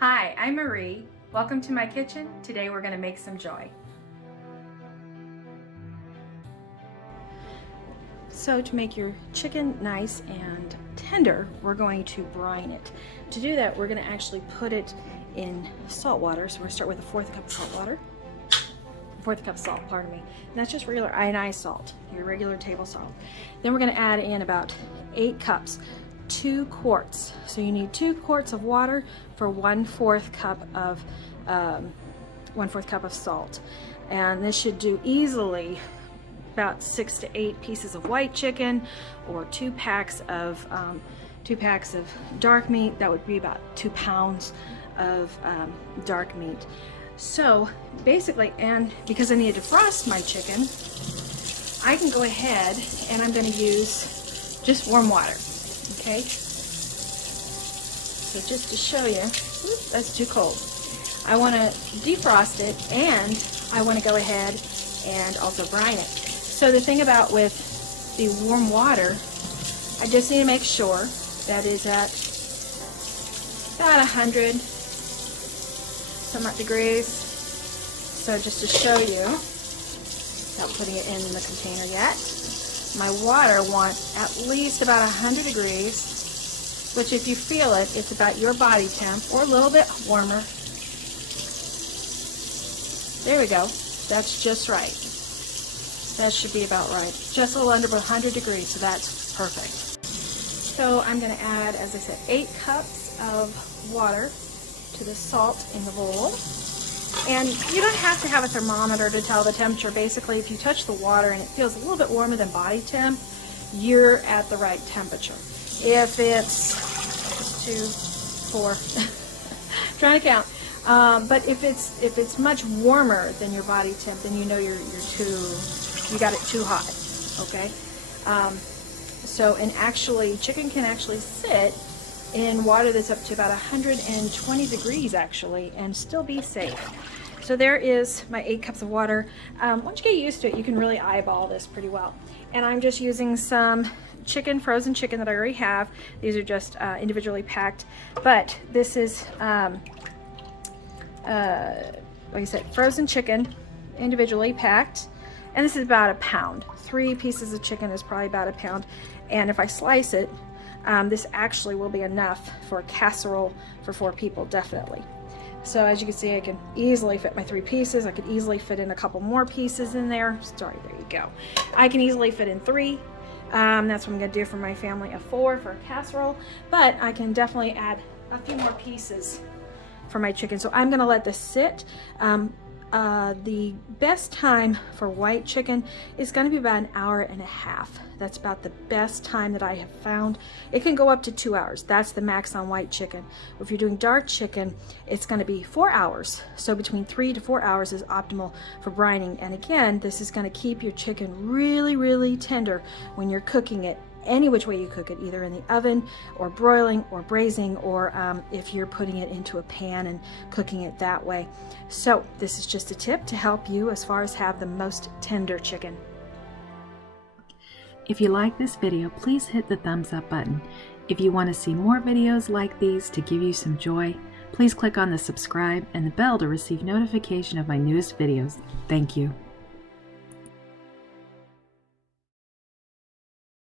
Hi, I'm Marie. Welcome to my kitchen. Today we're going to make some joy. So to make your chicken nice and tender, we're going to brine it. To do that, we're going to actually put it in salt water. So we're going to start with a 1/4 cup of salt water. 1/4 cup of salt, pardon me. And that's just regular ionized salt, your regular table salt. Then we're going to add in about 8 cups, 2 quarts. So you need 2 quarts of water for 1/4 cup of 1/4 cup of salt. And this should do easily about 6 to 8 pieces of white chicken, or 2 packs of dark meat. That would be about 2 pounds of dark meat. So basically, and because I need to defrost my chicken, I can go ahead and I'm going to use just warm water. Okay, so just to show you, that's too cold. I want to defrost it, and I want to go ahead and also brine it. So the thing about with the warm water, I just need to make sure that is at about 100 some odd degrees. So just to show you, without putting it in the container yet, my water wants at least about 100 degrees, which if you feel it, it's about your body temp or a little bit warmer. There we go. That's just right. That should be about right. Just a little under 100 degrees, so that's perfect. So I'm going to add, as I said, 8 cups of water to the salt in the bowl. And you don't have to have a thermometer to tell the temperature. Basically, if you touch the water and it feels a little bit warmer than body temp, you're at the right temperature. If it's 2, 4, trying to count. But if it's much warmer than your body temp, then you know you got it too hot. Okay. So, and actually, chicken can actually sit in water that's up to about 120 degrees actually, and still be safe. So there is my 8 cups of water. Once you get used to it, you can really eyeball this pretty well. And I'm just using some chicken, frozen chicken that I already have. These are just individually packed, but this is like I said, frozen chicken, individually packed, and this is about 1 pound. 3 pieces of chicken is probably about 1 pound, and if I slice it, this actually will be enough for a casserole for 4 people, definitely. So as you can see, I can easily fit my 3 pieces. I could easily fit in a couple more pieces in there. Sorry, there you go. I can easily fit in 3. That's what I'm going to do for my family of 4 for a casserole, but I can definitely add a few more pieces for my chicken. So I'm going to let this sit. The best time for white chicken is going to be about 1.5 hours. That's about the best time that I have found. It can go up to 2 hours. That's the max on white chicken. If you're doing dark chicken, it's going to be 4 hours. So between 3 to 4 hours is optimal for brining. And again, this is going to keep your chicken really, really tender when you're cooking it. Any which way you cook it, either in the oven or broiling or braising, or if you're putting it into a pan and cooking it that way. So this is just a tip to help you as far as have the most tender chicken. If you like this video, please hit the thumbs up button. If you want to see more videos like these to give you some joy, please click on the subscribe and the bell to receive notification of my newest videos. Thank you.